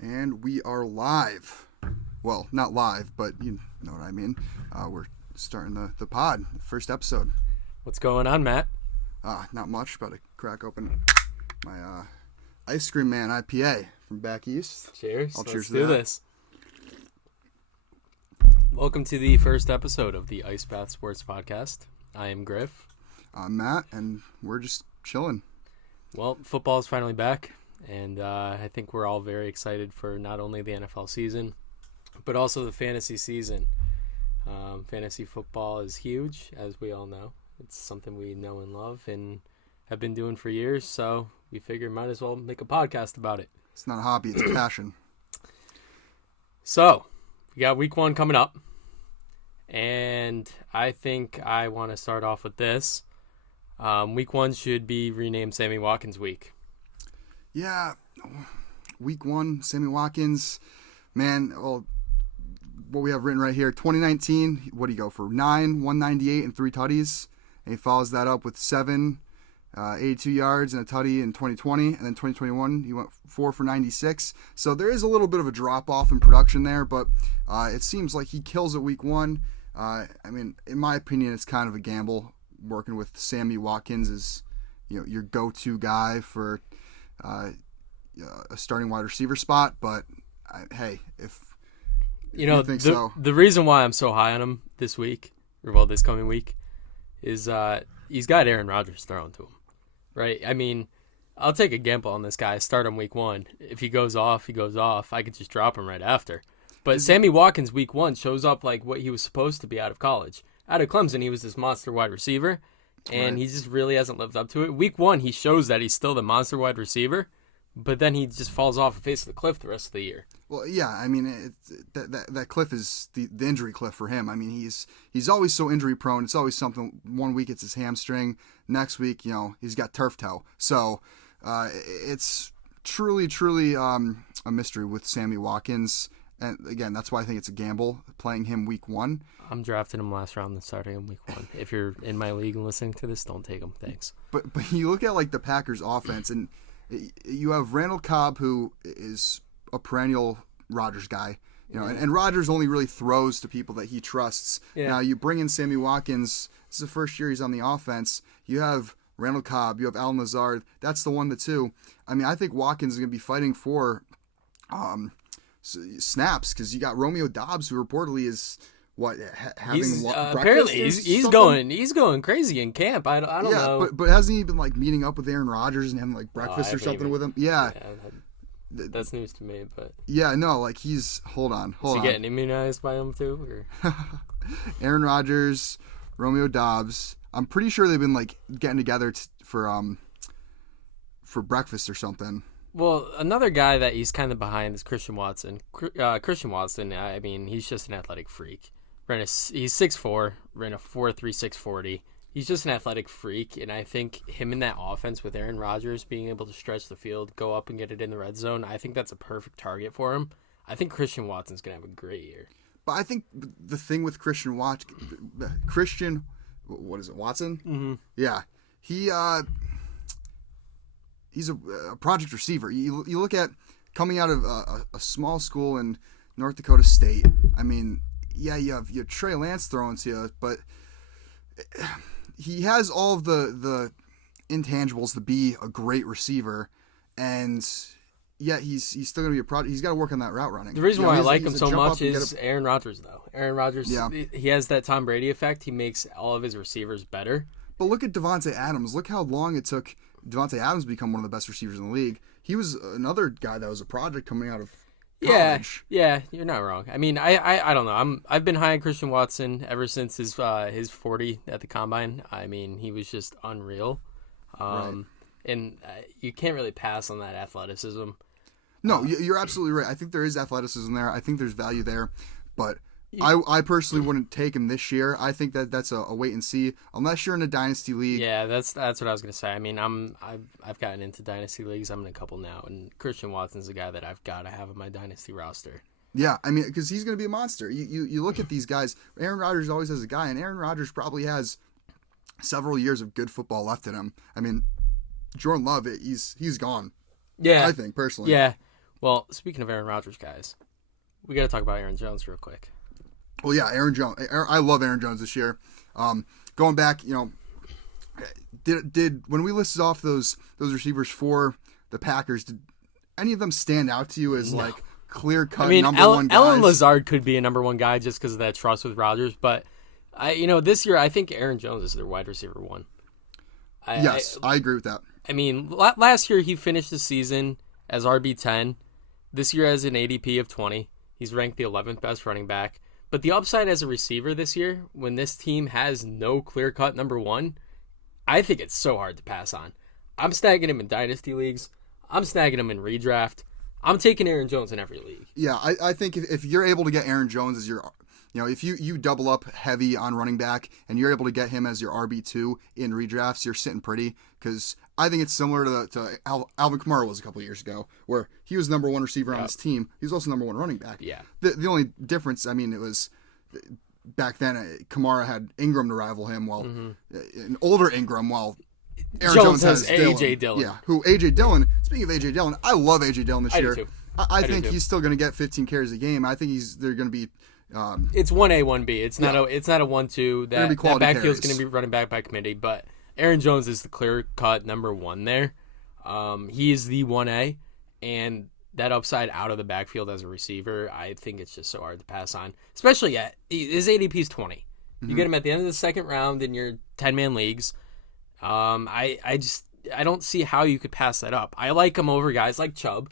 And we are live. Well, not live, but you know what I mean. We're starting the pod, the first episode. What's going on, Matt? Not much, about to crack open my Ice Cream Man IPA from back east. Cheers. Let's do this. Welcome to the first episode of the Ice Bath Sports Podcast. I am Griff. I'm Matt, and we're just chilling. Well, football is finally back, and I think we're all very excited for not only the NFL season, but also the fantasy season. Fantasy football is huge, as we all know. It's something we know and love and have been doing for years, so we figured might as well make a podcast about it. It's not a hobby, it's a passion. So, we got week 1 coming up, and I think I want to start off with this. Week 1 should be renamed Sammy Watkins week. Yeah, week 1, Sammy Watkins, man, well, what we have written right here, 2019, what do you go for? 9, 198, and 3 tutties. And he follows that up with 7, 82 yards and a tutty in 2020. And then 2021, he went 4 for 96. So there is a little bit of a drop-off in production there, but it seems like he kills it week 1. I mean, in my opinion, it's kind of a gamble working with Sammy Watkins as your go-to guy for a starting wide receiver spot. But, hey, if you think so. The reason why I'm so high on him this week, or well, this coming week, is he's got Aaron Rodgers thrown to him, right? I mean, I'll take a gamble on this guy, start him week 1. If he goes off, he goes off. I could just drop him right after. But Sammy Watkins week 1 shows up like what he was supposed to be out of college. Out of Clemson, he was this monster wide receiver, and he just really hasn't lived up to it. Week 1, he shows that he's still the monster wide receiver, but then he just falls off the face of the cliff the rest of the year. Well, yeah, I mean, that cliff is the injury cliff for him. I mean, he's always so injury prone. It's always something. One week it's his hamstring. Next week, he's got turf toe. So it's truly a mystery with Sammy Watkins. And again, that's why I think it's a gamble playing him week 1. I'm drafting him last round and starting him week 1. If you're in my league and listening to this, don't take him. Thanks. But you look at like the Packers offense, and you have Randall Cobb, who is a perennial Rodgers guy, and Rodgers only really throws to people that he trusts. Yeah. Now you bring in Sammy Watkins. This is the first year he's on the offense. You have Randall Cobb. You have Allen Lazard. That's the 1, the 2. I mean, I think Watkins is going to be fighting for snaps because you got Romeo Doubs, who reportedly is having breakfast. Apparently he's going crazy in camp. I don't know. But hasn't he been like meeting up with Aaron Rodgers and having like breakfast or something with him? Yeah. That's news to me, but yeah, no, like hold on. Is he getting immunized by him too? Or? Aaron Rodgers, Romeo Doubs. I'm pretty sure they've been like getting together for breakfast or something. Well, another guy that he's kind of behind is Christian Watson. Christian Watson, I mean, he's just an athletic freak. He's 6'4", ran a 4.36 40. He's just an athletic freak, and I think him in that offense with Aaron Rodgers being able to stretch the field, go up and get it in the red zone, I think that's a perfect target for him. I think Christian Watson's going to have a great year. But I think the thing with Watson? Mm-hmm. Yeah. He's a project receiver. You look at coming out of a small school in North Dakota State. I mean, yeah, you have Trey Lance throwing to you, but he has all of the intangibles to be a great receiver, and yet he's still going to be a project. He's got to work on that route running. The reason why I like him so much is Aaron Rodgers, though. Aaron Rodgers, he has that Tom Brady effect. He makes all of his receivers better. But look at Devontae Adams. Look how long it took Devontae Adams to become one of the best receivers in the league. He was another guy that was a project coming out of college. Yeah, you're not wrong. I mean, I don't know. I've been high on Christian Watson ever since his 40 at the combine. I mean, he was just unreal. Right. And you can't really pass on that athleticism. No, you're absolutely right. I think there is athleticism there. I think there's value there, but I personally wouldn't take him this year. I think that's a wait and see, unless you're in a dynasty league. Yeah, that's what I was gonna say. I mean, I've gotten into dynasty leagues. I'm in a couple now, and Christian Watson's a guy that I've got to have on my dynasty roster. Yeah, I mean, because he's gonna be a monster. You look at these guys. Aaron Rodgers always has a guy, and Aaron Rodgers probably has several years of good football left in him. I mean, Jordan Love, he's gone. Yeah, I think personally. Yeah. Well, speaking of Aaron Rodgers, guys, we got to talk about Aaron Jones real quick. Well, yeah, Aaron Jones. I love Aaron Jones this year. Going back, did when we listed off those receivers for the Packers, did any of them stand out to you as like clear-cut number one guys? Allen Lazard could be a number one guy just because of that trust with Rodgers, but this year I think Aaron Jones is their wide receiver one. I agree with that. I mean, last year he finished the season as RB10. This year has an ADP of 20. He's ranked the 11th best running back. But the upside as a receiver this year, when this team has no clear-cut number one, I think it's so hard to pass on. I'm snagging him in dynasty leagues. I'm snagging him in redraft. I'm taking Aaron Jones in every league. Yeah, I think if you're able to get Aaron Jones as your, if you double up heavy on running back and you're able to get him as your RB2 in redrafts, you're sitting pretty. Because I think it's similar to Alvin Kamara was a couple of years ago, where he was number one receiver on his team. He was also number one running back. Yeah. The only difference, it was back then Kamara had Ingram to rival him, while an older Ingram, while Aaron Jones has A.J. Dillon. Yeah, who A.J. Dillon. Speaking of A.J. Dillon, I love A.J. Dillon this year. Do too. I think he's still going to get 15 carries a game. I think they're going to be. It's 1A, 1B. It's not a 1-2. That backfield's going to be running back by committee, but Aaron Jones is the clear-cut number one there. He is the 1A, and that upside out of the backfield as a receiver, I think it's just so hard to pass on. Especially his ADP is 20. Mm-hmm. You get him at the end of the second round in your 10-man leagues. I don't see how you could pass that up. I like him over guys like Chubb.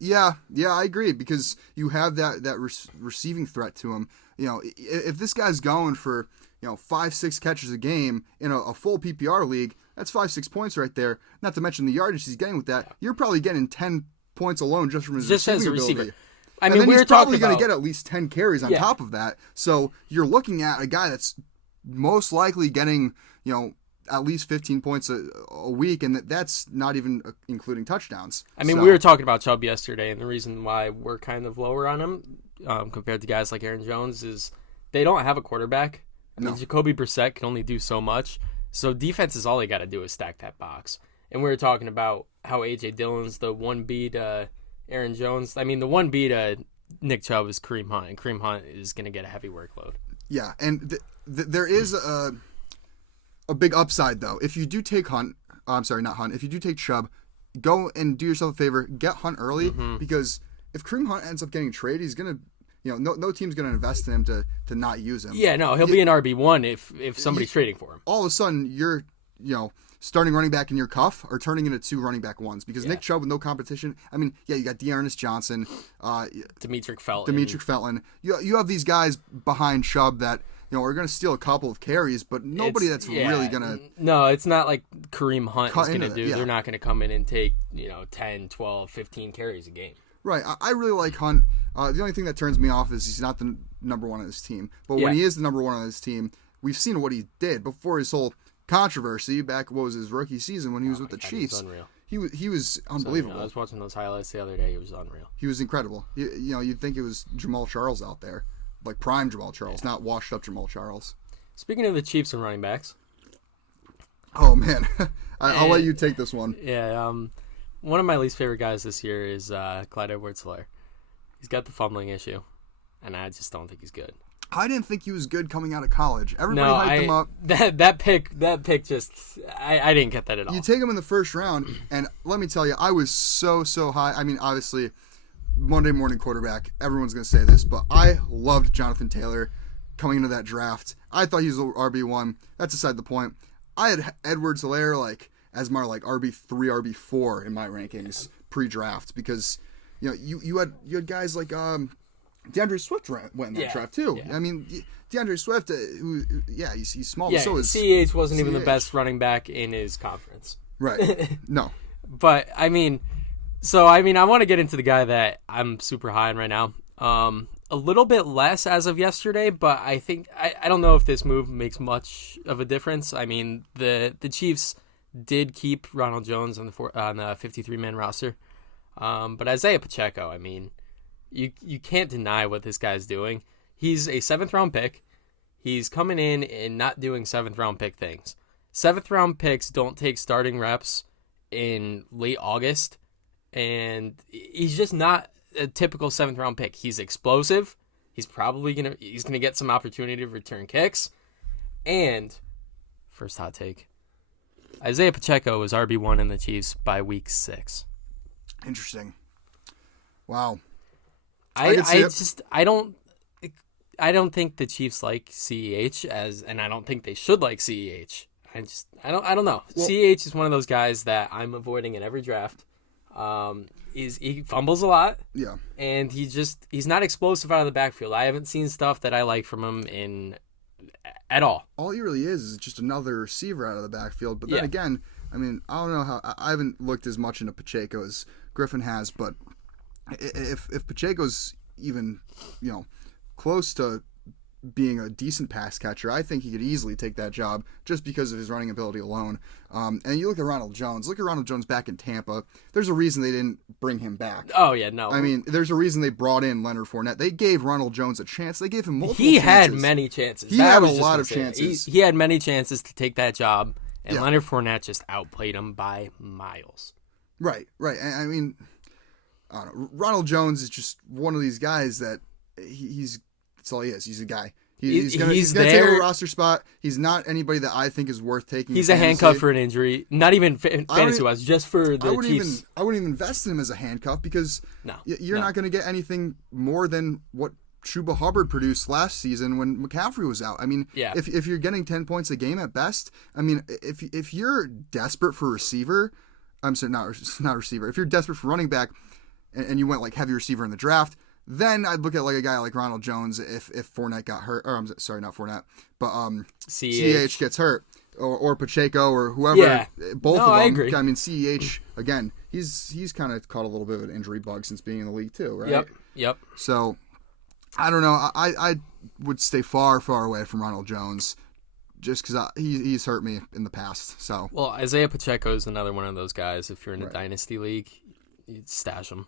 Yeah, I agree, because you have that receiving threat to him. If this guy's going for 5-6 catches a game in a full PPR league, that's 5-6 points right there. Not to mention the yardage he's getting with that. You're probably getting 10 points alone just from his receiving ability. I mean, he's probably going to get at least 10 carries on top of that. So you're looking at a guy that's most likely getting at least 15 points a week, and that's not even including touchdowns. I mean, we were talking about Chubb yesterday, and the reason why we're kind of lower on him compared to guys like Aaron Jones is they don't have a quarterback. I mean, Jacoby Brissett can only do so much, so defense is all they got to do is stack that box. And we were talking about how A.J. Dillon's the 1B to Aaron Jones. I mean, the 1B to Nick Chubb is Kareem Hunt, and Kareem Hunt is going to get a heavy workload. Yeah, and there is a big upside, though. If you do take if you do take Chubb, go and do yourself a favor, get Hunt early, because if Kareem Hunt ends up getting traded, he's going to, no team's going to invest in him to not use him. Yeah, no, he'll be an RB1 if somebody's trading for him. All of a sudden, you're, starting running back in your cuff are turning into two running back ones, because Nick Chubb with no competition. I mean, you got Dearness Johnson, Demetric Felton. You have these guys behind Chubb that are going to steal a couple of carries, but nobody really going to. No, it's not like Kareem Hunt is going to do. They're not going to come in and take 10, 12, 15 carries a game. Right. I really like Hunt. The only thing that turns me off is he's not the number one on his team. But when he is the number one on his team, we've seen what he did before his whole controversy back. What was his rookie season when he was with the Chiefs? He was unreal. He was unbelievable. I was watching those highlights the other day. He was unreal. He was incredible. You'd think it was Jamal Charles out there, like prime Jamal Charles, not washed up Jamal Charles. Speaking of the Chiefs and running backs. Oh man, I'll let you take this one. Yeah. One of my least favorite guys this year is Clyde Edwards-Helaire. He's got the fumbling issue, and I just don't think he's good. I didn't think he was good coming out of college. Everybody hyped him up. That pick just I didn't get that at all. You take him in the first round, and let me tell you, I was so high. I mean, obviously, Monday morning quarterback. Everyone's going to say this, but I loved Jonathan Taylor coming into that draft. I thought he was RB1. That's aside the point. I had Edwards-Helaire as my RB3, RB4 in my rankings pre-draft, because you had guys like DeAndre Swift went in that draft too. Yeah. I mean, DeAndre Swift, he's small. Yeah, so is CEH wasn't even the best running back in his conference. Right. No. But I want to get into the guy that I'm super high on right now. A little bit less as of yesterday, but I think I don't know if this move makes much of a difference. I mean, the Chiefs did keep Ronald Jones on the 53-man roster, but Isaiah Pacheco, I mean, you can't deny what this guy's doing. He's a 7th-round pick. He's coming in and not doing 7th-round pick things. 7th-round picks don't take starting reps in late August and he's just not a typical 7th round pick. He's explosive. He's probably gonna get some opportunity to return kicks. And first hot take, Isaiah Pacheco is RB1 in the Chiefs by week 6. Interesting. Wow. I don't think the Chiefs like CEH and I don't think they should like CEH. I don't know. Well, CEH is one of those guys that I'm avoiding in every draft. He fumbles a lot. Yeah. And he's not explosive out of the backfield. I haven't seen stuff that I like from him at all. All he really is just another receiver out of the backfield. But then again, I mean, I don't know how. I haven't looked as much into Pacheco as Griffin has, but if Pacheco's even, close to being a decent pass catcher, I think he could easily take that job just because of his running ability alone. And you look at Ronald Jones. Look at Ronald Jones back in Tampa. There's a reason they didn't bring him back. Oh, yeah, no. I mean, there's a reason they brought in Leonard Fournette. They gave Ronald Jones a chance. They gave him multiple chances. He had many chances. He had a lot of chances. He had many chances to take that job, and Leonard Fournette just outplayed him by miles. Right. I mean, I don't know. Ronald Jones is just one of these guys that that's all he is. He's a guy. He's gonna take a roster spot. He's not anybody that I think is worth taking. He's a handcuff for an injury, not even fantasy-wise, just for the Chiefs. I wouldn't even invest in him as a handcuff because you're not going to get anything more than what Chuba Hubbard produced last season when McCaffrey was out. I mean, if you're getting 10 points a game at best, I mean, if you're desperate for receiver, I'm sorry, not receiver. If you're desperate for running back, and you went like heavy receiver in the draft, then I'd look at like a guy like Ronald Jones if Fournette got hurt, or I'm sorry, not Fournette, but CEH gets hurt, or Pacheco or whoever. Yeah. Both of them. I agree. I mean, CEH again, he's kind of caught a little bit of an injury bug since being in the league too, right? Yep. So I don't know. I would stay far away from Ronald Jones, just because he's hurt me in the past. So Isaiah Pacheco is another one of those guys. If you're in a dynasty league, you'd stash him.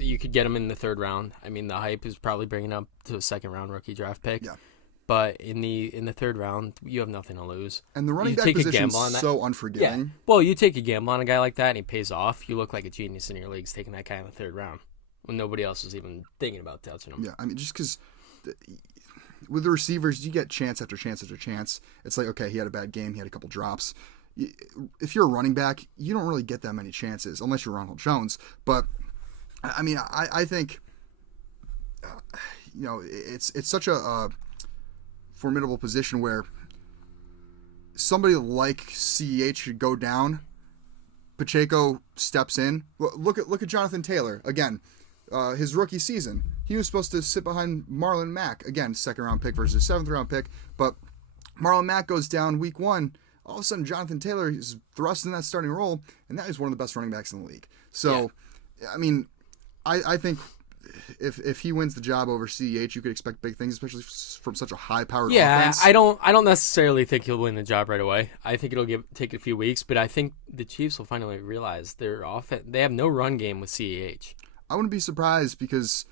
You could get him in the 3rd round. I mean, the hype is probably bringing up to a 2nd round rookie draft pick. Yeah. But in the 3rd round, you have nothing to lose. And the running back position is so unforgiving. Yeah. Well, you take a gamble on a guy like that and he pays off. You look like a genius in your leagues taking that guy in the 3rd round when nobody else is even thinking about touching him. Yeah, I mean, just because with the receivers, you get chance after chance after chance. It's like, okay, he had a bad game. He had a couple drops. If you're a running back, you don't really get that many chances unless you're Ronald Jones. But I mean, I think, it's such a formidable position where somebody like CEH should go down. Pacheco steps in. Look at Jonathan Taylor again. His rookie season, he was supposed to sit behind Marlon Mack again, 2nd round pick versus 7th round pick. But Marlon Mack goes down week 1. All of a sudden, Jonathan Taylor is thrust in that starting role, and now he's one of the best running backs in the league. So, I mean, I think if he wins the job over CEH, you could expect big things, especially from such a high-powered offense. I don't necessarily think he'll win the job right away. I think it'll take a few weeks, but I think the Chiefs will finally realize they have no run game with CEH. I wouldn't be surprised because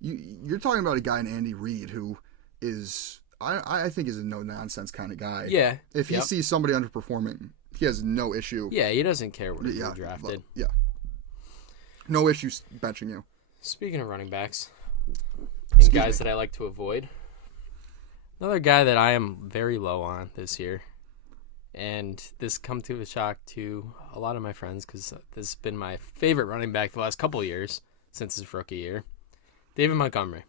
you're talking about a guy in Andy Reid who is, I think, is a no-nonsense kind of guy. Yeah. If he sees somebody underperforming, he has no issue. Yeah, he doesn't care what he drafted. Yeah. No issue benching you. Speaking of running backs and guys that I like to avoid, another guy that I am very low on this year, and this come to a shock to a lot of my friends because this has been my favorite running back the last couple of years since his rookie year, David Montgomery.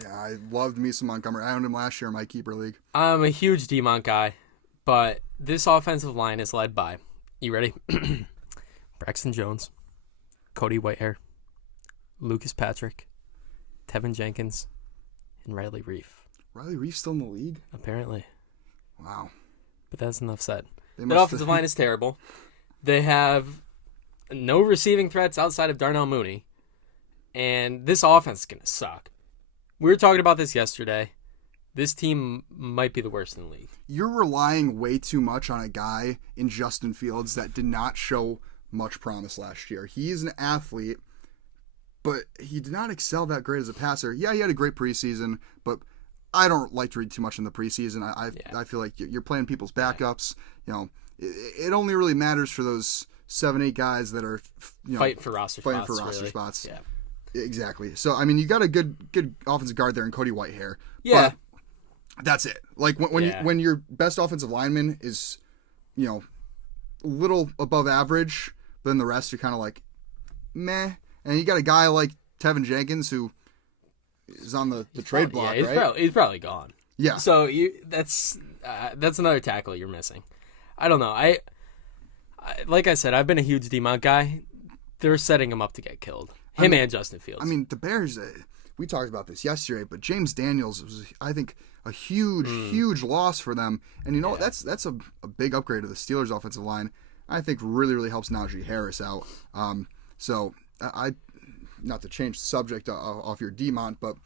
Yeah, I loved me some Montgomery. I owned him last year in my keeper league. I'm a huge D-Mont guy, but this offensive line is led by, you ready? Braxton Jones, Cody Whitehair, Lucas Patrick, Tevin Jenkins, and Riley Reif. Riley Reif still in the league? Apparently. Wow. But that's enough said. That offensive line is terrible. They have no receiving threats outside of Darnell Mooney. And this offense is going to suck. We were talking about this yesterday. This team might be the worst in the league. You're relying way too much on a guy in Justin Fields that did not show much promise last year. He is an athlete, but he did not excel that great as a passer. Yeah, he had a great preseason, but I don't like to read too much in the preseason. I feel like you're playing people's backups. You know, it only really matters for those 7-8 guys that are fighting for roster spots. Yeah. Exactly. So I mean, you got a good offensive guard there in Cody Whitehair. Yeah. But that's it. Like when your best offensive lineman is, a little above average, but then the rest are kind of like, meh. And you got a guy like Tevin Jenkins who is on the trade block, right? He's probably gone. Yeah. So that's another tackle you're missing. I don't know. I like I said, I've been a huge D-Mont guy. They're setting him up to get killed. And Justin Fields. I mean, the Bears, we talked about this yesterday, but James Daniels was, I think, a huge loss for them. And you know what? That's a big upgrade to the Steelers' offensive line. I think really, really helps Najee Harris out. So I not to change the subject off your D-Mont, but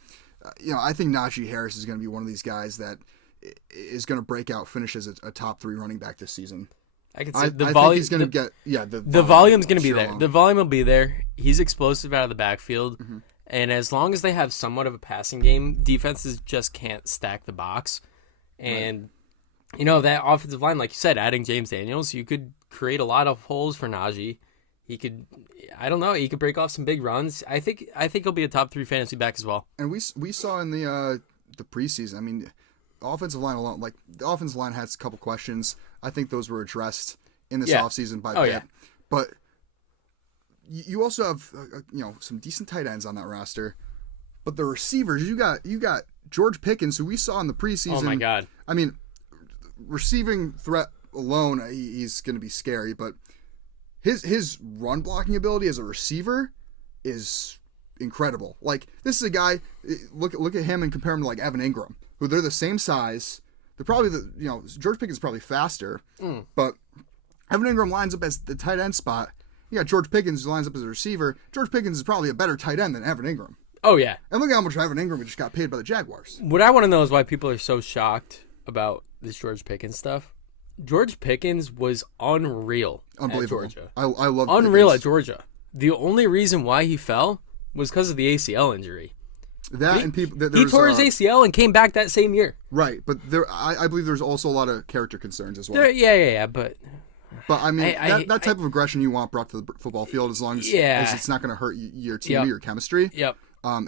I think Najee Harris is going to be one of these guys that is going to break out, finish as a top 3 running back this season. I can say the volume. He's going to get the volume's going to be there. The volume will be there. He's explosive out of the backfield, and as long as they have somewhat of a passing game, defenses just can't stack the box. And that offensive line, like you said, adding James Daniels, you could create a lot of holes for Najee. He could, I don't know, he could break off some big runs. I think he'll be a top 3 fantasy back as well. And we saw in the preseason. I mean, the offensive line alone, like the offensive line has a couple questions. I think those were addressed in this offseason by Pitt. Yeah. But you also have some decent tight ends on that roster. But the receivers, you got George Pickens, who we saw in the preseason. Oh my God! I mean, receiving threat alone, he's going to be scary. But his run blocking ability as a receiver is incredible. Like, this is a guy. Look at him and compare him to like Evan Ingram, who they're the same size. They're probably George Pickens is probably faster, but Evan Ingram lines up as the tight end spot. You got George Pickens who lines up as a receiver. George Pickens is probably a better tight end than Evan Ingram. Oh yeah. And look at how much Evan Ingram just got paid by the Jaguars. What I want to know is why people are so shocked about this George Pickens stuff. George Pickens was unreal. Unbelievable. At Georgia. I love unreal Pickens. At Georgia. The only reason why he fell was because of the ACL injury. He tore his ACL and came back that same year. Right, but I believe there's also a lot of character concerns as well. But I mean, that type of aggression you want brought to the football field as long as it's not going to hurt your team or your chemistry. Yep.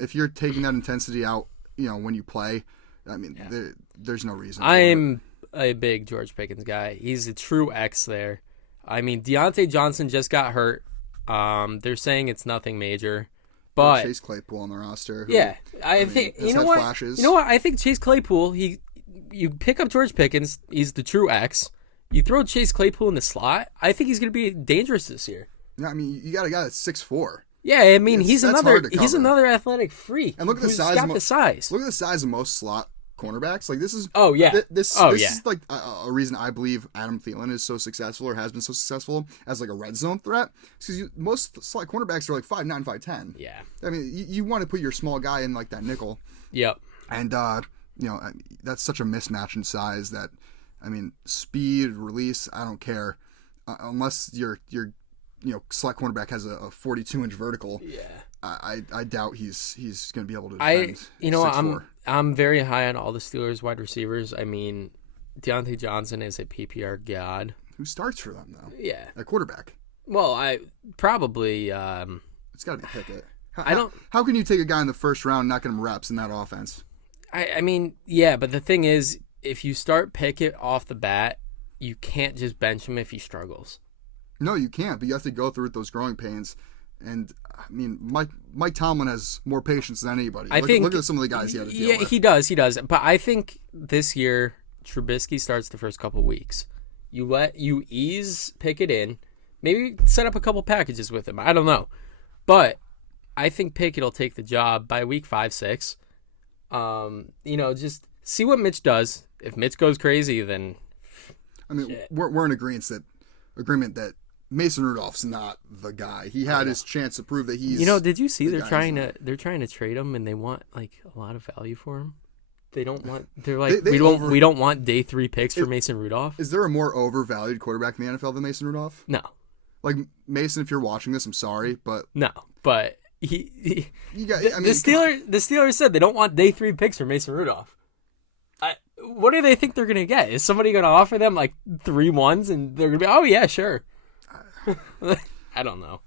If you're taking that intensity out, when you play, I mean, there's no reason. I am a big George Pickens guy. He's a true X there. I mean, Deontay Johnson just got hurt. They're saying it's nothing major. But Chase Claypool on the roster. I think you know what? Flashes. You know what? I think Chase Claypool. You pick up George Pickens. He's the true X. You throw Chase Claypool in the slot. I think he's going to be dangerous this year. Yeah, I mean, you got a guy that's 6'4". Yeah, I mean, he's another athletic freak. And look at the size. Got the size. Look at the size of most slot cornerbacks. Like, this is. Oh yeah. This is like a reason I believe Adam Thielen is so successful or has been so successful as like a red zone threat. Because most slot cornerbacks are like 5'9", 5'10". Yeah. I mean, you want to put your small guy in like that nickel. Yep. And that's such a mismatch in size that, I mean, speed, release, I don't care, unless your slot cornerback has a 42-inch vertical. Yeah. I doubt he's going to be able to defend. I'm very high on all the Steelers wide receivers. I mean, Deontay Johnson is a PPR god. Who starts for them though? Yeah. At quarterback. Well, I probably. It's got to be Pickett. How can you take a guy in the first round and not get him reps in that offense? I mean, yeah, but the thing is, if you start Pickett off the bat, you can't just bench him if he struggles. No, you can't. But you have to go through those growing pains. And I mean, Mike Tomlin has more patience than anybody. Look at some of the guys he had to deal with. Yeah, he does. But I think this year Trubisky starts the first couple weeks. You ease Pickett in, maybe set up a couple packages with him. I don't know, but I think Pickett will take the job by week 5, 6. Just see what Mitch does. If Mitch goes crazy, then I mean, we're in agreement that Mason Rudolph's not the guy. He had his chance to prove that he's. Did you see they're trying to trade him and they want like a lot of value for him. They don't want. They're like we don't want day 3 picks for Mason Rudolph. Is there a more overvalued quarterback in the NFL than Mason Rudolph? No. Like Mason, if you're watching this, I'm sorry, but no, but the Steelers said they don't want day 3 picks for Mason Rudolph. What do they think they're gonna get? Is somebody gonna offer them like 3 1s and they're gonna be, oh yeah, sure. I don't know.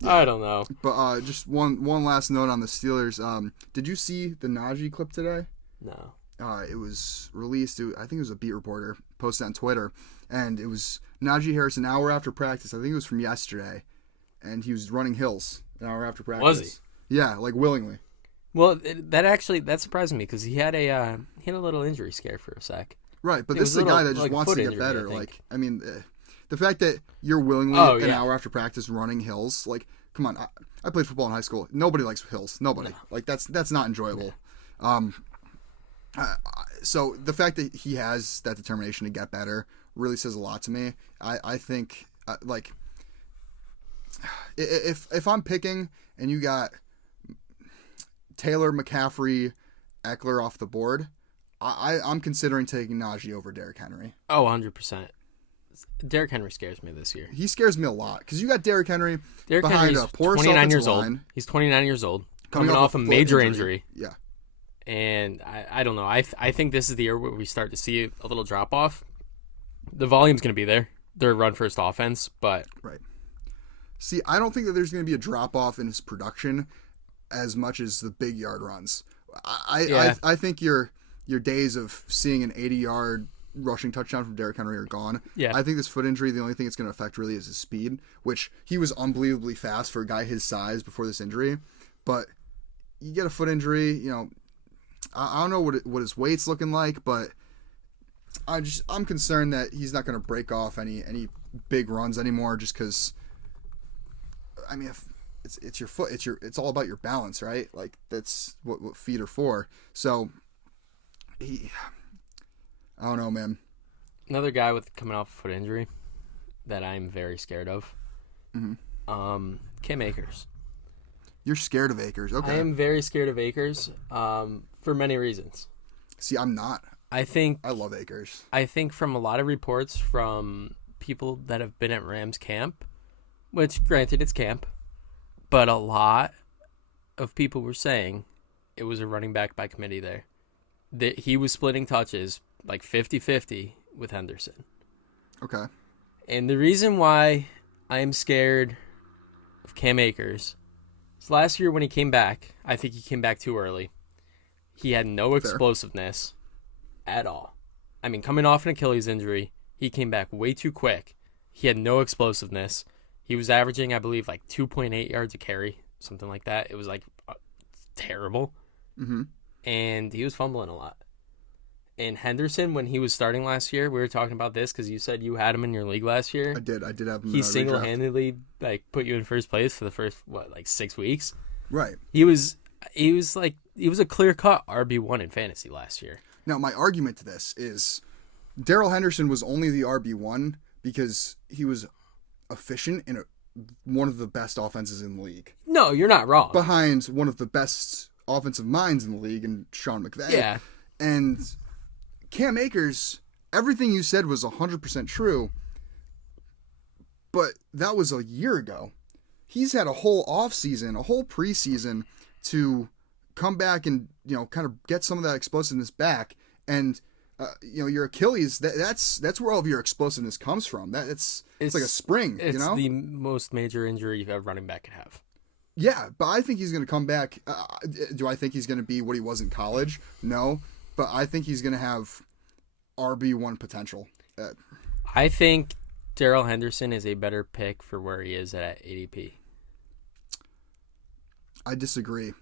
Yeah. I don't know. But just one last note on the Steelers. Did you see the Najee clip today? No. It was released. I think it was a beat reporter posted on Twitter, and it was Najee Harris an hour after practice. I think it was from yesterday, and he was running hills an hour after practice. Was he? Yeah, like willingly. Well, that surprised me because he had a little injury scare for a sec. Right, but this is a guy that just wants to get better. I mean, the fact that you're willingly an hour after practice running hills, like, come on. I played football in high school. Nobody likes hills. Nobody. No. Like, that's not enjoyable. Yeah. So the fact that he has that determination to get better really says a lot to me. I think, like, if I'm picking and you got Taylor, McCaffrey, Eckler off the board, I'm considering taking Najee over Derrick Henry. Oh, 100%. Derrick Henry scares me this year. He scares me a lot because you got Derrick Henry behind Henry's a poor 29 years line. old. He's 29 years old, coming off a major injury. Yeah. And I don't know. I think this is the year where we start to see a little drop off. The volume's going to be there. They're a run first offense, but right. See, I don't think that there's going to be a drop off in his production as much as the big yard runs. I think your days of seeing an 80-yard rushing touchdown from Derrick Henry are gone. Yeah. I think this foot injury, the only thing it's going to affect really is his speed, which he was unbelievably fast for a guy his size before this injury. But you get a foot injury, you know, I don't know what his weight's looking like, but I'm concerned that he's not going to break off any big runs anymore. Just because, I mean, if it's your foot, it's all about your balance, right? Like that's what feet are for. So I don't know, man. Another guy coming off a foot injury that I'm very scared of. Mm-hmm. Cam Akers. You're scared of Akers, okay? I am very scared of Akers. For many reasons. See, I'm not. I love Akers. I think from a lot of reports from people that have been at Rams camp, which granted it's camp, but a lot of people were saying it was a running back by committee there. That he was splitting touches like 50-50 with Henderson. Okay. And the reason why I am scared of Cam Akers is last year when he came back, I think he came back too early. He had no explosiveness at all. I mean, coming off an Achilles injury, he came back way too quick. He had no explosiveness. He was averaging, I believe, like 2.8 yards a carry, something like that. It was like terrible. Mm-hmm. And he was fumbling a lot. And Henderson, when he was starting last year, we were talking about this because you said you had him in your league last year. I did have him. He single-handedly put you in first place for the first 6 weeks. Right. He was a clear-cut RB1 in fantasy last year. Now, my argument to this is Darrell Henderson was only the RB1 because he was efficient in one of the best offenses in the league. No, you're not wrong. Behind one of the best offensive minds in the league in Sean McVay. Yeah. And Cam Akers, everything you said was 100% true, but that was a year ago. He's had a whole offseason, a whole preseason to come back and, kind of get some of that explosiveness back. And, your Achilles, that's where all of your explosiveness comes from. It's like a spring, It's the most major injury a running back could have. Yeah, but I think he's going to come back. Do I think he's going to be what he was in college? No, but I think he's going to have RB1 potential. I think Darrell Henderson is a better pick for where he is at ADP. I disagree.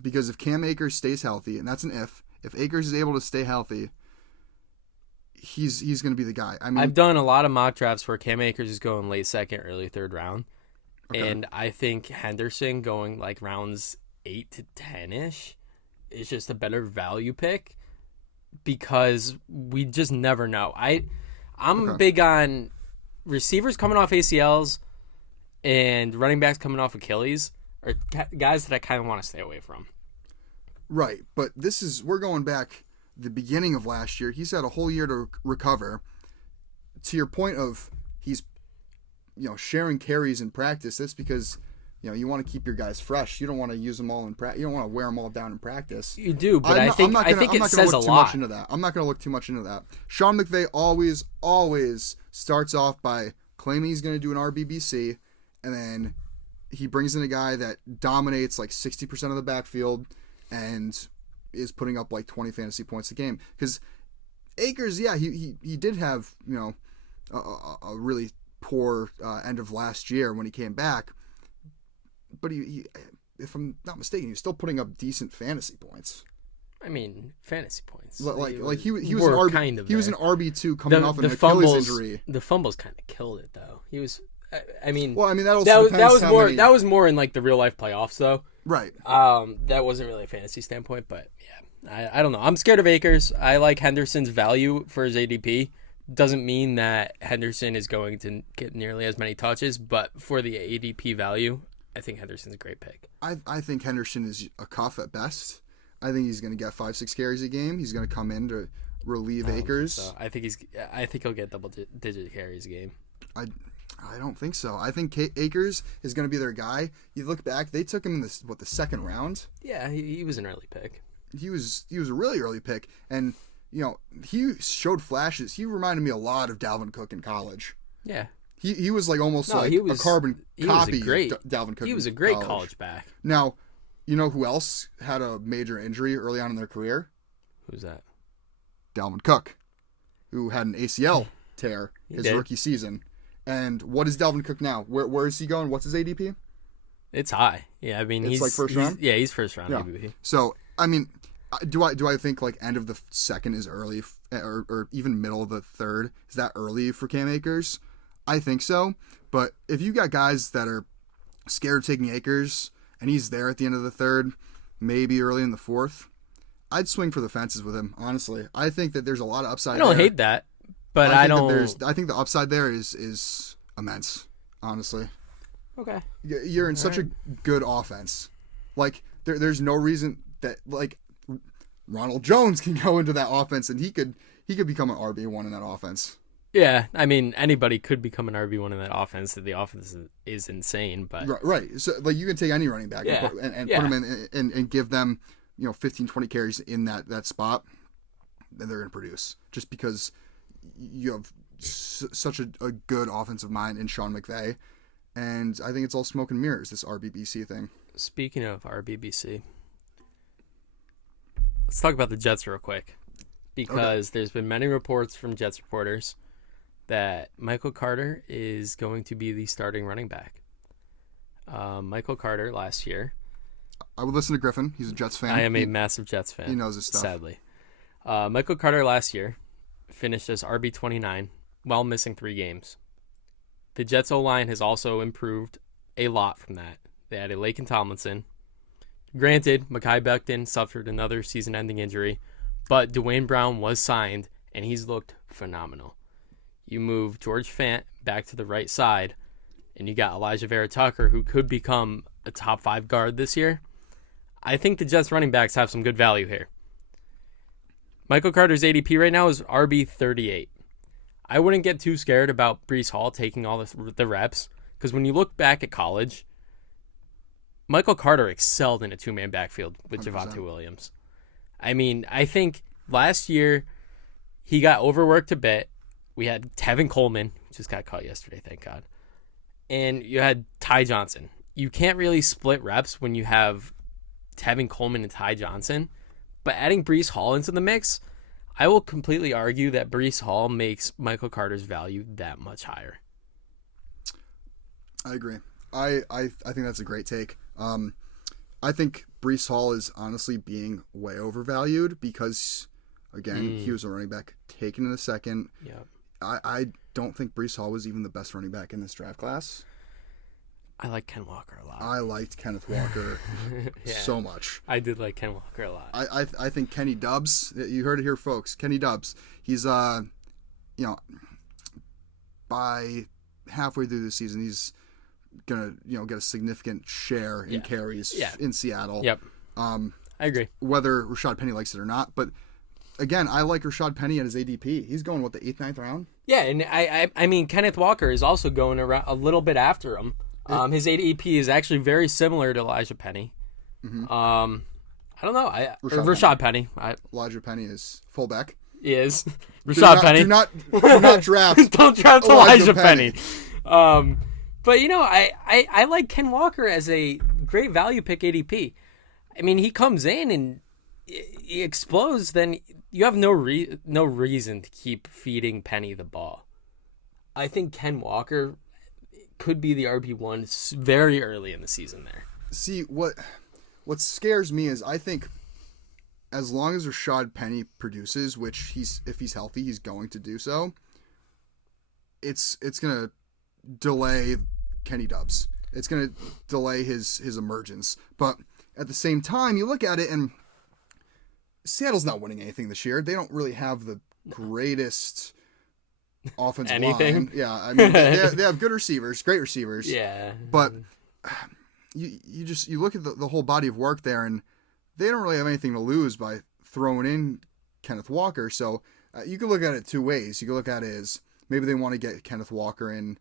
Because if Cam Akers stays healthy, and that's an if Akers is able to stay healthy, he's going to be the guy. I mean, I've done a lot of mock drafts where Cam Akers is going late second, early third round. Okay. And I think Henderson going like rounds 8 to 10-ish is just a better value pick because we just never know. I'm big on receivers coming off ACLs and running backs coming off Achilles are guys that I kind of want to stay away from. Right, but we're going back the beginning of last year. He's had a whole year to recover. To your point of he's sharing carries in practice, that's because you want to keep your guys fresh. You don't want to use them all in practice. You don't want to wear them all down in practice. You do, but I think it says a lot. I'm not going to look too much into that. Sean McVay always starts off by claiming he's going to do an RBBC, and then he brings in a guy that dominates like 60% of the backfield and is putting up like 20 fantasy points a game. Because Akers, yeah, he did have, a really poor end of last year when he came back, but he, if I'm not mistaken, he was still putting up decent fantasy points. I mean, fantasy points. He was an RB2 coming off an Achilles fumbles, injury. The fumbles kind of killed it though. He was. I mean, that was more in like the real life playoffs though. Right. That wasn't really a fantasy standpoint, but yeah, I don't know. I'm scared of Akers. I like Henderson's value for his ADP. Doesn't mean that Henderson is going to get nearly as many touches, but for the ADP value, I think Henderson's a great pick. I think Henderson is a cuff at best. I think he's going to get 5-6 carries a game. He's going to come in to relieve Akers. So I think he'll get double-digit carries a game. I don't think so. I think Akers is going to be their guy. You look back, they took him in the second round. Yeah, he was an early pick. He was a really early pick, and he showed flashes. He reminded me a lot of Dalvin Cook in college. Yeah. He was like almost a carbon copy of Dalvin Cook. He was a great college back. Now, you know who else had a major injury early on in their career? Who's that? Dalvin Cook, who had an ACL tear his rookie season. And what is Dalvin Cook now? Where is he going? What's his ADP? It's high. Yeah, I mean, it's like first round? Yeah, he's first round ADP. So, I mean, do I think like end of the second is early or even middle of the third? Is that early for Cam Akers? I think so. But if you got guys that are scared of taking Akers and he's there at the end of the third, maybe early in the fourth, I'd swing for the fences with him, honestly. I think that there's a lot of upside there. I don't hate that, but I think the upside there is immense, honestly. Okay. You're in such a good offense. Like, there's no reason that, like, Ronald Jones can go into that offense and he could become an RB1 in that offense. Yeah, I mean, anybody could become an RB1 in that offense. The offense is insane, but right. So like you can take any running back and put them in and give them 15, 20 carries in that spot, then they're going to produce just because you have such a good offensive mind in Sean McVay, and I think it's all smoke and mirrors, this RBBC thing. Speaking of RBBC, let's talk about the Jets real quick because there's been many reports from Jets reporters that Michael Carter is going to be the starting running back. Michael Carter last year. I would listen to Griffin. He's a Jets fan. I am a massive Jets fan. He knows his stuff. Sadly. Michael Carter last year finished as RB29 while missing 3 games. The Jets O-line has also improved a lot from that. They added Laken Tomlinson. Granted, Mekhi Becton suffered another season-ending injury, but Dwayne Brown was signed, and he's looked phenomenal. You move George Fant back to the right side, and you got Elijah Vera-Tucker, who could become a top 5 guard this year. I think the Jets running backs have some good value here. Michael Carter's ADP right now is RB38. I wouldn't get too scared about Breece Hall taking all the reps, because when you look back at college, Michael Carter excelled in a 2-man backfield with 100%. Javonte Williams. I mean, I think last year he got overworked a bit. We had Tevin Coleman, who just got caught yesterday, thank God. And you had Ty Johnson. You can't really split reps when you have Tevin Coleman and Ty Johnson. But adding Breece Hall into the mix, I will completely argue that Breece Hall makes Michael Carter's value that much higher. I agree. I think that's a great take. I think Breece Hall is honestly being way overvalued because, again, he was a running back taken in the second. Yeah. I don't think Breece Hall was even the best running back in this draft class. I like Ken Walker a lot. I liked Kenneth Walker so much. I did like Ken Walker a lot. I think Kenny Dubbs, you heard it here, folks. Kenny Dubbs, he's by halfway through the season, he's gonna get a significant share in carries in Seattle. Yep. I agree. Whether Rashad Penny likes it or not, but again, I like Rashad Penny at his ADP. He's going, the 8th, 9th round? Yeah, and I mean, Kenneth Walker is also going around a little bit after him. His ADP is actually very similar to Elijah Penny. Mm-hmm. I don't know. Rashad Penny. Elijah Penny is fullback. He is. Rashad Penny. Do not draft. Don't draft Elijah Penny. But I like Ken Walker as a great value pick ADP. I mean, he comes in and he explodes. Then you have no reason to keep feeding Penny the ball. I think Ken Walker could be the RB1 very early in the season there. See, what scares me is I think as long as Rashad Penny produces, which if he's healthy, he's going to do so, it's going to delay Kenny Dobbs. It's going to delay his emergence. But at the same time, you look at it and Seattle's not winning anything this year. They don't really have the greatest offensive line. Yeah, I mean they have good receivers, great receivers. Yeah. But you look at the whole body of work there, and they don't really have anything to lose by throwing in Kenneth Walker. So you can look at it two ways. You can look at it as maybe they want to get Kenneth Walker in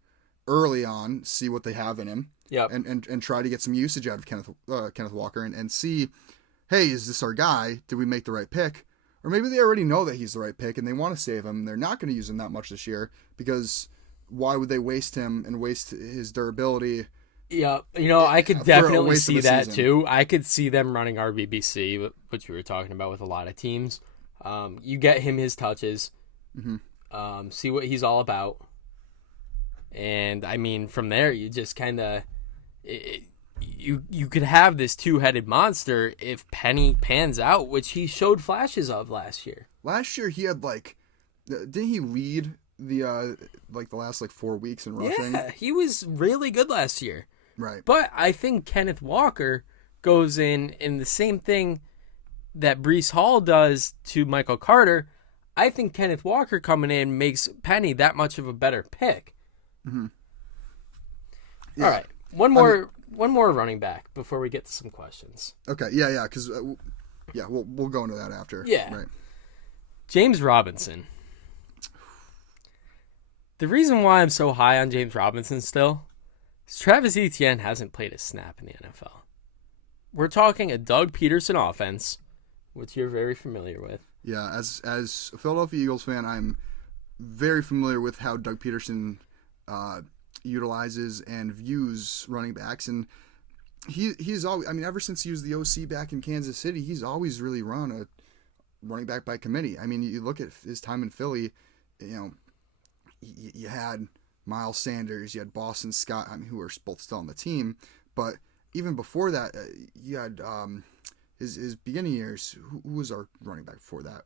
early on, see what they have in him, and try to get some usage out of Kenneth Walker and see, hey, is this our guy? Did we make the right pick? Or maybe they already know that he's the right pick and they want to save him. They're not going to use him that much this year because why would they waste him and waste his durability? Yeah, I could definitely see that too. I could see them running RBBC, which we were talking about with a lot of teams. You get him his touches, see what he's all about. And, I mean, from there, you just kind of... You could have this two-headed monster if Penny pans out, which he showed flashes of last year. Last year, he had, didn't he lead the last, 4 weeks in rushing? Yeah, he was really good last year. Right. But I think Kenneth Walker goes in the same thing that Breece Hall does to Michael Carter. I think Kenneth Walker coming in makes Penny that much of a better pick. Mm-hmm. Yeah. All right, one more running back before we get to some questions. Okay, yeah, because we'll go into that after. Yeah, right. James Robinson. The reason why I'm so high on James Robinson still is Travis Etienne hasn't played a snap in the NFL. We're talking a Doug Peterson offense, which you're very familiar with. Yeah, as a Philadelphia Eagles fan, I'm very familiar with how Doug Peterson utilizes and views running backs, and he's always, I mean, ever since he was the OC back in Kansas City, he's always really run a running back by committee. I mean, you look at his time in Philly, you had Miles Sanders, you had Boston Scott, I mean, who are both still on the team, but even before that, you had his beginning years. Who was our running back before that?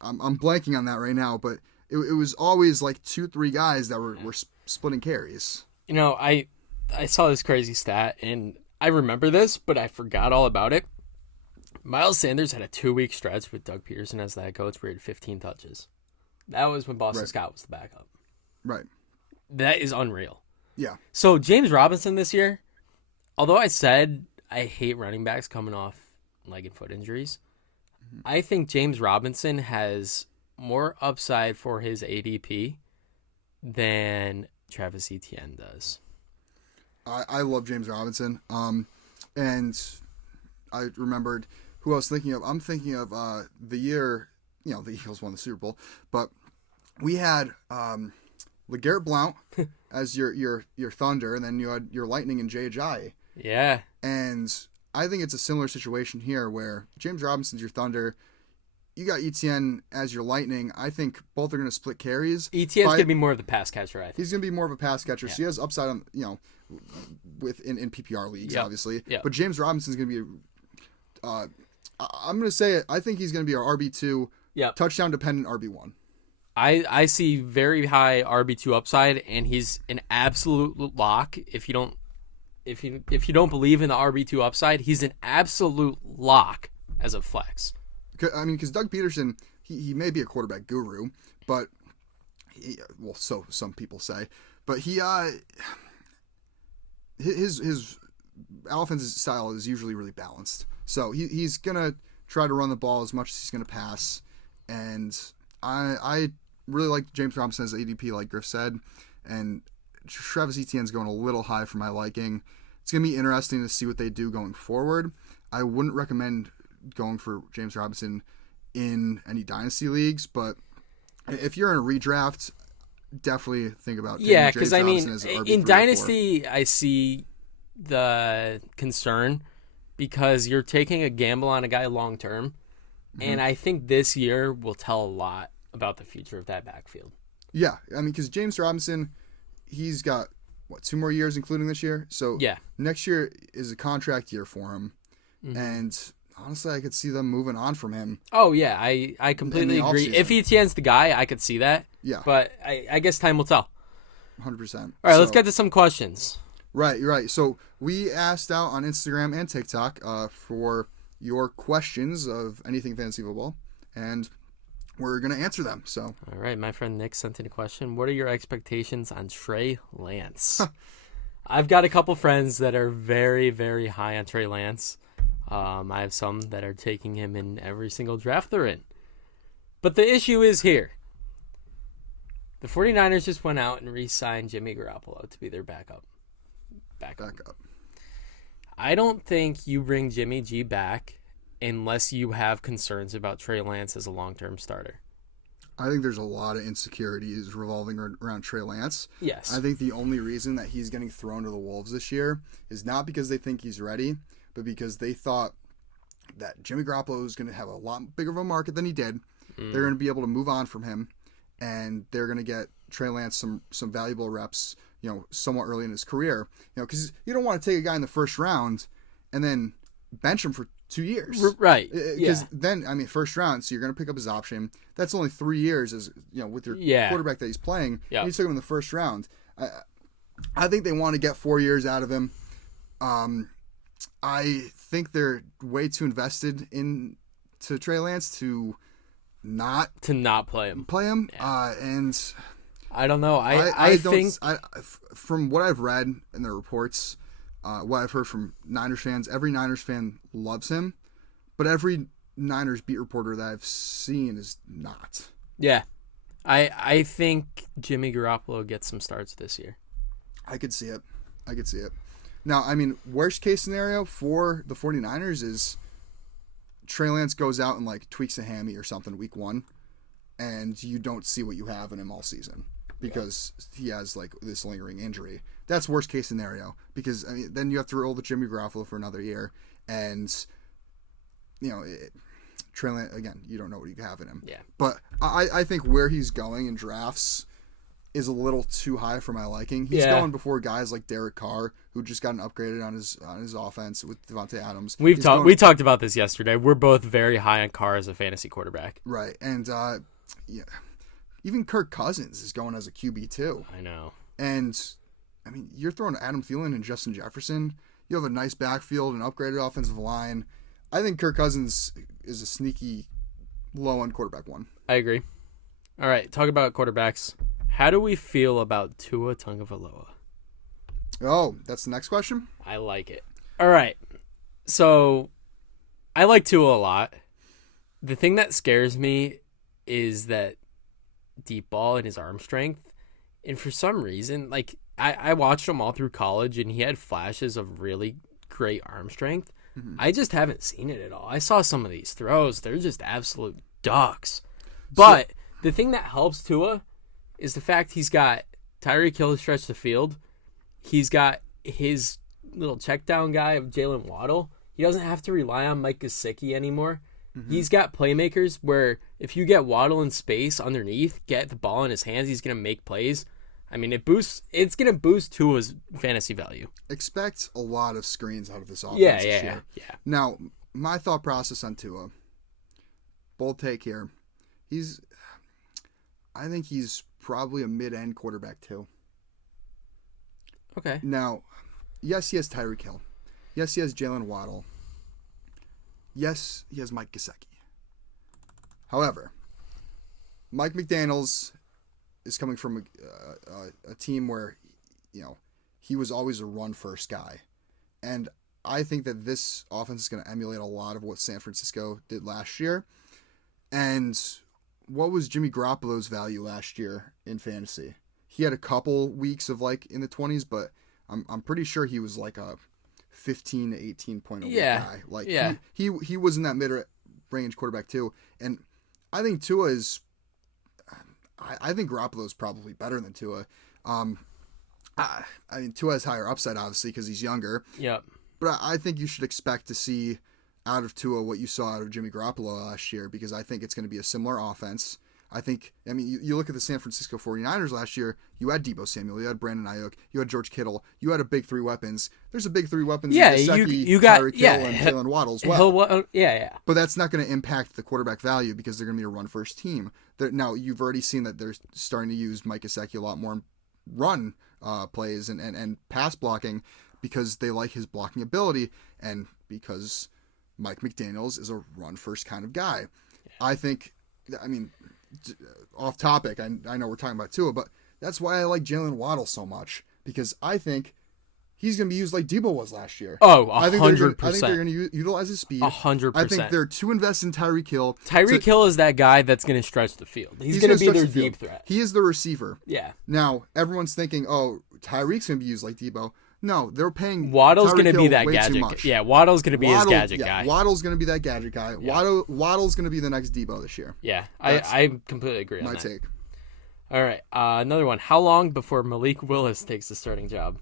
I'm blanking on that right now, but it was always 2-3 guys that were splitting carries. I saw this crazy stat, and I remember this, but I forgot all about it. Miles Sanders had a 2-week stretch with Doug Peterson as the head coach where he had 15 touches. That was when Boston Scott was the backup. Right. That is unreal. Yeah. So James Robinson this year, although I said I hate running backs coming off leg and foot injuries, I think James Robinson has more upside for his ADP than Travis Etienne does. I love James Robinson. And I remembered who I was thinking of. I'm thinking of the year, the Eagles won the Super Bowl, but we had LeGarrette Blount as your Thunder, and then you had your Lightning and Jay Ajayi. Yeah. And I think it's a similar situation here where James Robinson's your Thunder. You got Etienne as your Lightning. I think both are going to split carries. Etienne's going to be more of the pass catcher, I think. He's going to be more of a pass catcher, so he has upside on, in PPR leagues, obviously. Yep. But James Robinson's going to be, I'm going to say it, I think he's going to be our RB2, touchdown dependent RB1. I see very high RB2 upside, and he's an absolute lock. If you don't believe in the RB2 upside, he's an absolute lock as a flex. I mean, because Doug Peterson, he may be a quarterback guru, but so some people say, but his offensive style is usually really balanced. So he's gonna try to run the ball as much as he's gonna pass, and I really like James Robinson as ADP, like Griff said, and Travis Etienne's going a little high for my liking. It's gonna be interesting to see what they do going forward. I wouldn't recommend going for James Robinson in any dynasty leagues, but if you're in a redraft, definitely think about taking Yeah, James because I Robinson mean, as an RB3 in or 4. Dynasty, I see the concern because you're taking a gamble on a guy long term, and I think this year will tell a lot about the future of that backfield. Yeah, I mean, because James Robinson, he's got, 2 more years, including this year? So Yeah. next year is a contract year for him, and honestly, I could see them moving on from him. Oh, yeah, I completely In the agree. offseason. If ETN's the guy, I could see that. Yeah. But I guess time will tell. 100%. All right, let's get to some questions. Right. So we asked out on Instagram and TikTok for your questions of anything fantasy football, and we're going to answer them. So, All right, my friend Nick sent in a question. What are your expectations on Trey Lance? I've got a couple friends that are very, very high on Trey Lance. I have some that are taking him in every single draft they're in. But the issue is here. The 49ers just went out and re-signed Jimmy Garoppolo to be their backup. I don't think you bring Jimmy G back unless you have concerns about Trey Lance as a long-term starter. I think there's a lot of insecurities revolving around Trey Lance. Yes. I think the only reason that he's getting thrown to the Wolves this year is not because they think he's ready, but because they thought that Jimmy Garoppolo was going to have a lot bigger of a market than he did. They're going to be able to move on from him, and they're going to get Trey Lance some valuable reps, somewhat early in his career. Because you don't want to take a guy in the first round and then bench him for 2 years. Right. Because then, first round, so you're going to pick up his option. That's only 3 years as with your quarterback that he's playing. Yeah. You took him in the first round. I think they want to get 4 years out of him. I think they're way too invested to Trey Lance to not play him. Yeah. And I don't know. I think from what I've read in the reports, what I've heard from Niners fans, every Niners fan loves him, but every Niners beat reporter that I've seen is not. Yeah. I think Jimmy Garoppolo gets some starts this year. I could see it. Now, worst case scenario for the 49ers is Trey Lance goes out and tweaks a hammy or something week 1, and you don't see what you have in him all season because he has this lingering injury. That's worst case scenario because then you have to roll with Jimmy Garoppolo for another year, and Trey Lance, again, you don't know what you have in him. Yeah. But I think where he's going in drafts is a little too high for my liking. He's going before guys like Derek Carr, who just got an upgraded on his offense with Devontae Adams. We talked about this yesterday. We're both very high on Carr as a fantasy quarterback. Right, and even Kirk Cousins is going as a QB too. I know. And you're throwing Adam Thielen and Justin Jefferson. You have a nice backfield, an upgraded offensive line. I think Kirk Cousins is a sneaky low-end quarterback one. I agree. All right, talk about quarterbacks. How do we feel about Tua Tagovailoa? Oh, that's the next question? I like it. All right. So, I like Tua a lot. The thing that scares me is that deep ball and his arm strength. And for some reason, I watched him all through college, and he had flashes of really great arm strength. Mm-hmm. I just haven't seen it at all. I saw some of these throws. They're just absolute ducks. But the thing that helps Tua is the fact he's got Tyreek Hill to stretch the field. He's got his little check down guy of Jalen Waddle. He doesn't have to rely on Mike Gesicki anymore. Mm-hmm. He's got playmakers where if you get Waddle in space underneath, get the ball in his hands, he's going to make plays. It's going to boost Tua's fantasy value. Expect a lot of screens out of this offense this year. Yeah. Now, my thought process on Tua, bold take here. I think he's probably a mid-end quarterback too. Okay. Now, yes, he has Tyreek Hill. Yes, he has Jalen Waddle. Yes, he has Mike Gesicki. However, Mike McDaniels is coming from a team where, he was always a run-first guy. And I think that this offense is going to emulate a lot of what San Francisco did last year. And what was Jimmy Garoppolo's value last year in fantasy? He had a couple weeks of in the 20s, but I'm pretty sure he was a 15 to 18 point a week guy. He was in that range quarterback too. And I think Tua is. I think Garoppolo is probably better than Tua. I mean, Tua has higher upside, obviously, because he's younger. Yep. But I think you should expect to see out of Tua what you saw out of Jimmy Garoppolo last year, because I think it's going to be a similar offense. I mean, you look at the San Francisco 49ers last year, you had Deebo Samuel, you had Brandon Ayuk, you had George Kittle, you had a big three weapons. There's a big three weapons in Gesicki, you got Tyreek Hill, and Jalen Waddle as well. Yeah. But that's not going to impact the quarterback value because they're going to be a run-first team. Now, you've already seen that they're starting to use Mike Gesicki a lot more in run plays and pass blocking because they like his blocking ability and because Mike McDaniels is a run-first kind of guy. I mean, off topic, I know we're talking about Tua, but that's why I like Jalen Waddle so much, because I think he's going to be used like Deebo was last year. Oh, 100%. I think they're going to utilize his speed. 100%. I think they're too invested in Tyreek Hill. Tyreek Hill is that guy that's going to stretch the field. He's going to be their deep threat. He is the receiver. Yeah. Now, everyone's thinking, oh, Tyreek's going to be used like Deebo. No, they're paying Waddle's going to be that gadget. Yeah, Waddle's going to be his gadget guy. Waddle's going to be that gadget guy. Yeah. Waddle's going to be the next Deebo this year. Yeah, I completely agree on that. My take. All right, another one. How long before Malik Willis takes the starting job?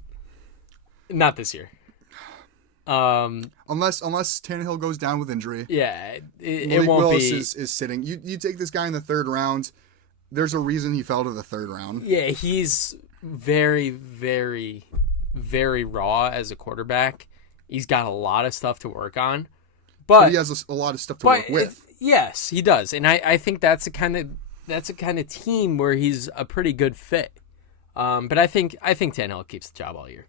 Not this year. Unless Tannehill goes down with injury. Yeah, it Malik won't Willis be. is sitting. You take this guy in the third round. There's a reason he fell to the third round. Yeah, he's very, very, very raw as a quarterback. He's got a lot of stuff to work on, but he has a lot of stuff to work with. Yes, he does, and I think that's a kind of team where he's a pretty good fit. But I think Tannehill keeps the job all year.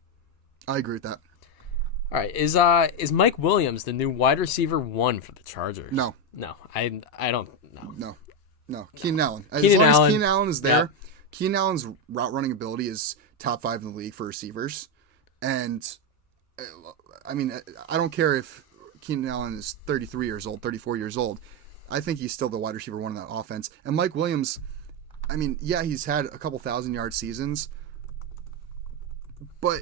I agree with that. All right, is Mike Williams the new wide receiver 1 for the Chargers? No, I don't know. No. Keenan Allen. As Keenan long Allen. as Keenan Allen is there, Yeah. Keenan Allen's route running ability is top 5 in the league for receivers. And I mean, I don't care if Keenan Allen is 33 years old, 34 years old. I think he's still the wide receiver 1 in that offense. And Mike Williams, I mean, yeah, he's had a couple 1,000-yard seasons, but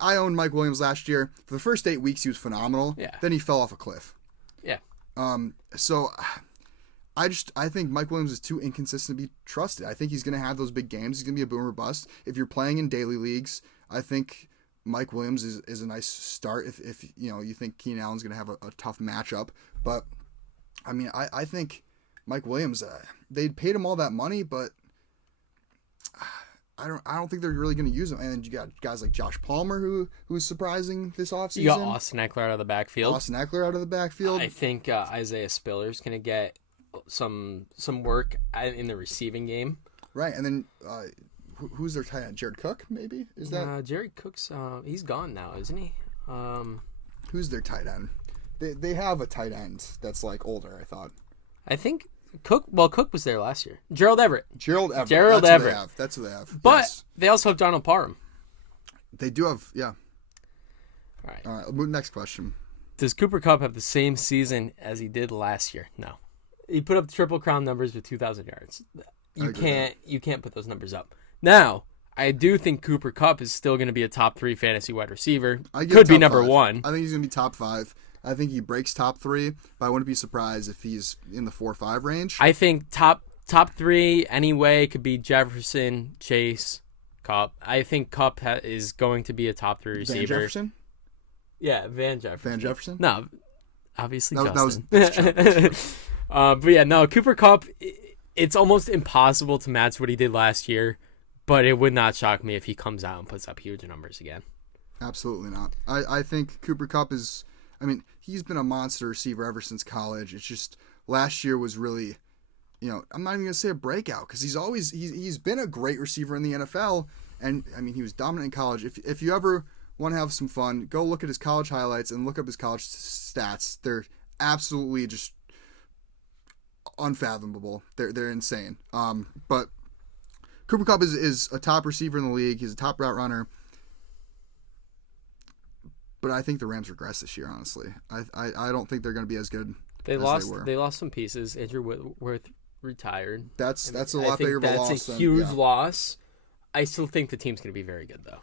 I owned Mike Williams last year. For the first 8 weeks, he was phenomenal. Yeah. Then he fell off a cliff. Yeah. So I think Mike Williams is too inconsistent to be trusted. I think he's going to have those big games. He's going to be a boomer bust. If you're playing in daily leagues, I think Mike Williams is a nice start if you think Keenan Allen's going to have a tough matchup. But I mean, I think Mike Williams, they paid him all that money, but I don't think they're really going to use him. And you got guys like Josh Palmer who's surprising this offseason. You got Austin Eckler out of the backfield. I think Isaiah Spiller's going to get some work in the receiving game. Right, and then who's their tight end? Jared Cook, maybe? Is that Jared Cook's? He's gone now, isn't he? Who's their tight end? They have a tight end that's like older, I thought. I think Cook. Well, Cook was there last year. Gerald Everett. That's who they have. But yes. They also have Donald Parham. They do have, yeah. All right. Next question. Does Cooper Kupp have the same season as he did last year? No. He put up triple crown numbers with 2,000 yards. You can't put those numbers up. Now, I do think Cooper Kupp is still going to be a top 3 fantasy wide receiver. Could be number 1. I think he's going to be top 5. I think he breaks top 3, but I wouldn't be surprised if he's in the 4-5 range. I think top 3 anyway could be Jefferson, Chase, Kupp. I think Kupp is going to be a top 3 receiver. Van Jefferson? Yeah, Van Jefferson. Van Jefferson? No, obviously Justin. That was but yeah, no, Cooper Kupp, it's almost impossible to match what he did last year, but it would not shock me if he comes out and puts up huge numbers again. Absolutely not. I think Cooper Kupp is, I mean, he's been a monster receiver ever since college. It's just last year was really, I'm not even going to say a breakout because he's been a great receiver in the NFL. And I mean, he was dominant in college. If you ever want to have some fun, go look at his college highlights and look up his college stats. They're absolutely just unfathomable. They're insane. But Cooper Kupp is a top receiver in the league. He's a top route runner. But I think the Rams regress this year, honestly. I don't think they're going to be as good as they were. They lost some pieces. Andrew Whitworth retired. That's a lot bigger of a loss. That's a huge loss. I still think the team's going to be very good, though.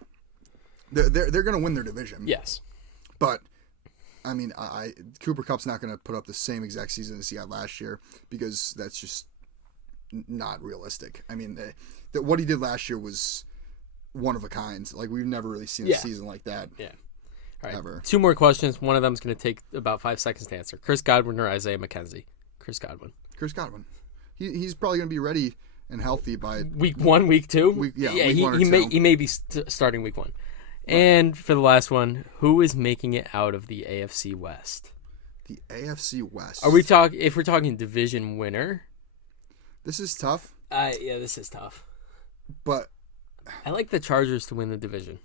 They're going to win their division. Yes. But I mean, Cooper Kupp's not going to put up the same exact season as he had last year because that's just not realistic. I mean, what he did last year was one of a kind. Like, we've never really seen a season like that. Yeah. All right. Ever. 2 more questions. One of them is going to take about 5 seconds to answer. Chris Godwin or Isaiah McKenzie? Chris Godwin. Chris Godwin. He's probably going to be ready and healthy by week 1, week 2. Week 1 or 2. He may be starting week 1. Right. And for the last one, who is making it out of the AFC West? The AFC West. If we're talking division winner? This is tough. Yeah, this is tough. But I like the Chargers to win the division.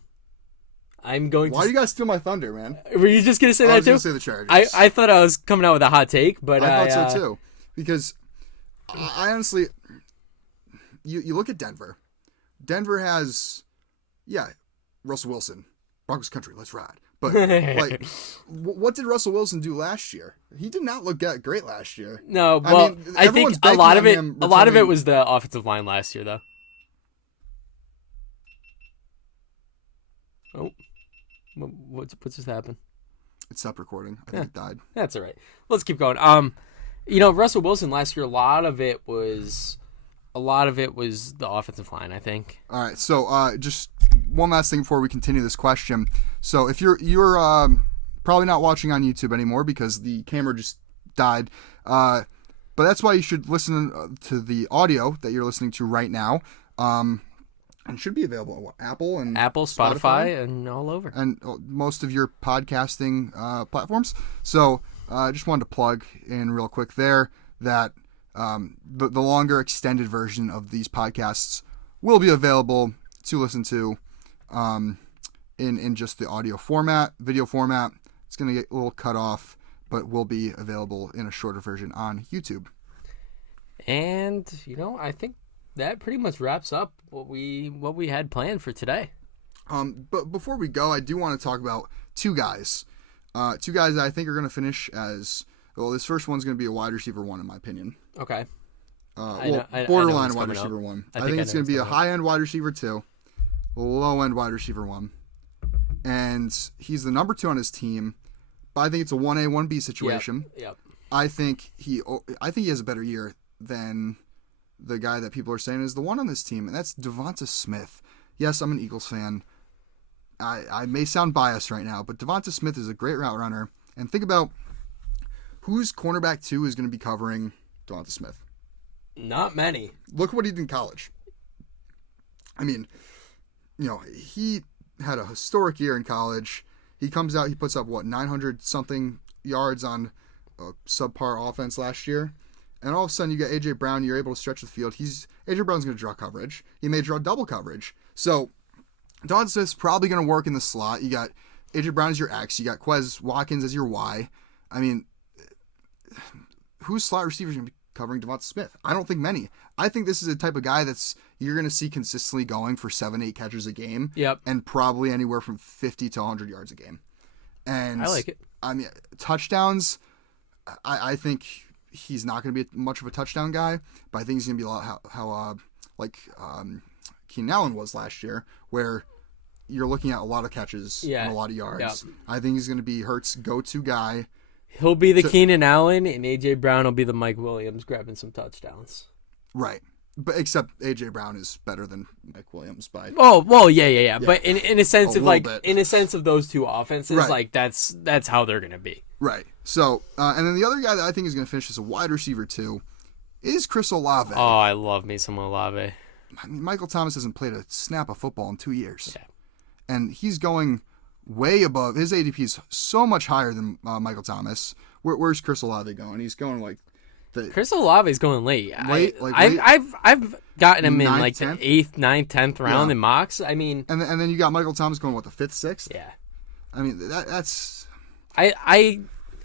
Why you gotta steal my thunder, man? Were you just gonna say that too? I was gonna say the Chargers. I thought I was coming out with a hot take, but I thought so too. Because I honestly, you look at Denver. Denver has, Russell Wilson, Broncos country, let's ride. But like, what did Russell Wilson do last year? He did not look that great last year. No, well, I think a lot of it was the offensive line last year, though. Oh, what's just happened? It stopped recording. I think it died. That's all right. Let's keep going. Russell Wilson last year, a lot of it was the offensive line, I think. All right. So, just one last thing before we continue this question. So, if you're probably not watching on YouTube anymore because the camera just died, but that's why you should listen to the audio that you're listening to right now. And should be available on Apple, Spotify, and all over. And most of your podcasting platforms. So I just wanted to plug in real quick there that the longer extended version of these podcasts will be available to listen to in just the audio format. Video format, it's going to get a little cut off, but will be available in a shorter version on YouTube. And, I think that pretty much wraps up what we had planned for today. But before we go, I do want to talk about two guys. Two guys that I think are going to finish as well. This first one's going to be a wide receiver 1, in my opinion. Okay. Borderline wide receiver 1. I think it's going to be a high end wide receiver 2, low end wide receiver 1, and he's the number 2 on his team. But I think it's a 1A 1B situation. Yep. I think he has a better year than the guy that people are saying is the one on this team, and that's Devonta Smith. Yes, I'm an Eagles fan. I may sound biased right now, but Devonta Smith is a great route runner. And think about who's cornerback 2 is going to be covering Devonta Smith. Not many. Look what he did in college. I mean, he had a historic year in college. He comes out, he puts up, 900-something yards on a subpar offense last year. And all of a sudden, you got A.J. Brown. You're able to stretch the field. A.J. Brown's going to draw coverage. He may draw double coverage. So, Devonta Smith's probably going to work in the slot. You got A.J. Brown as your X. You got Quez Watkins as your Y. I mean, whose slot receiver is going to be covering Devonta Smith? I don't think many. I think this is a type of guy you're going to see consistently going for 7-8 catches a game. Yep. And probably anywhere from 50 to 100 yards a game. And I like it. I mean, touchdowns, I think he's not going to be much of a touchdown guy, but I think he's going to be a lot how Keenan Allen was last year, where you're looking at a lot of catches and a lot of yards. Yep. I think he's going to be Hurts' go-to guy. He'll be the Keenan Allen, and A.J. Brown will be the Mike Williams grabbing some touchdowns. Right. But except A.J. Brown is better than Mike Williams by. Oh, well, yeah. But in a sense in a sense of those two offenses, right. That's how they're going to be. Right. So, and then the other guy that I think is going to finish as a wide receiver 2 is Chris Olave. Oh, I love me some Olave. I mean, Michael Thomas hasn't played a snap of football in 2 years. Yeah. And he's going way above. His ADP is so much higher than Michael Thomas. Where's Chris Olave going? He's going like Chris Olave's going late. Late? I've gotten him in 9th, the 10th? 8th, 9th, 10th round in mocks. I mean, and then you got Michael Thomas going the 5th, 6th. Yeah. I mean that's.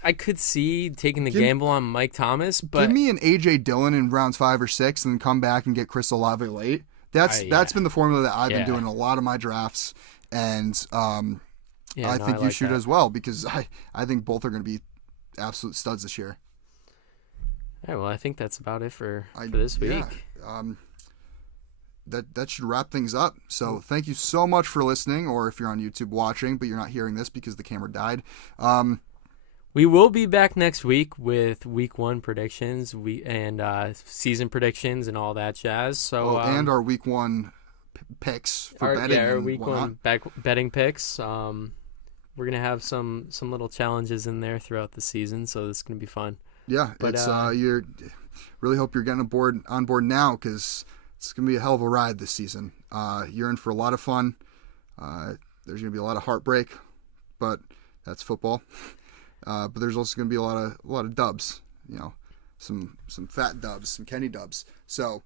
I could see taking the gamble on Mike Thomas, but give me an AJ Dillon in rounds 5 or 6, and then come back and get Chris Olave late. That's been the formula that I've been doing in a lot of my drafts, and I think you should as well, because I think both are going to be absolute studs this year. All right, well, I think that's about it for this week. Yeah. That should wrap things up. So thank you so much for listening, or if you're on YouTube watching, but you're not hearing this because the camera died. We will be back next week with week 1 predictions and season predictions and all that jazz. So and our week 1 picks for betting. Yeah, our and week whatnot. 1 betting picks. We're gonna have some little challenges in there throughout the season, so this is gonna be fun. Yeah, But, it's you're really hope you're getting on board now, because it's gonna be a hell of a ride this season. You're in for a lot of fun. There's gonna be a lot of heartbreak, but that's football. But there's also gonna be a lot of dubs. You know, some fat dubs, some Kenny dubs. So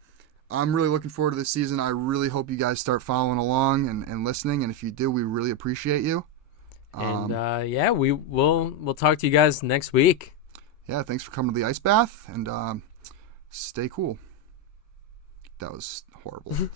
I'm really looking forward to this season. I really hope you guys start following along and listening. And if you do, we really appreciate you. And we'll talk to you guys next week. Yeah, thanks for coming to the ice bath, and stay cool. That was horrible.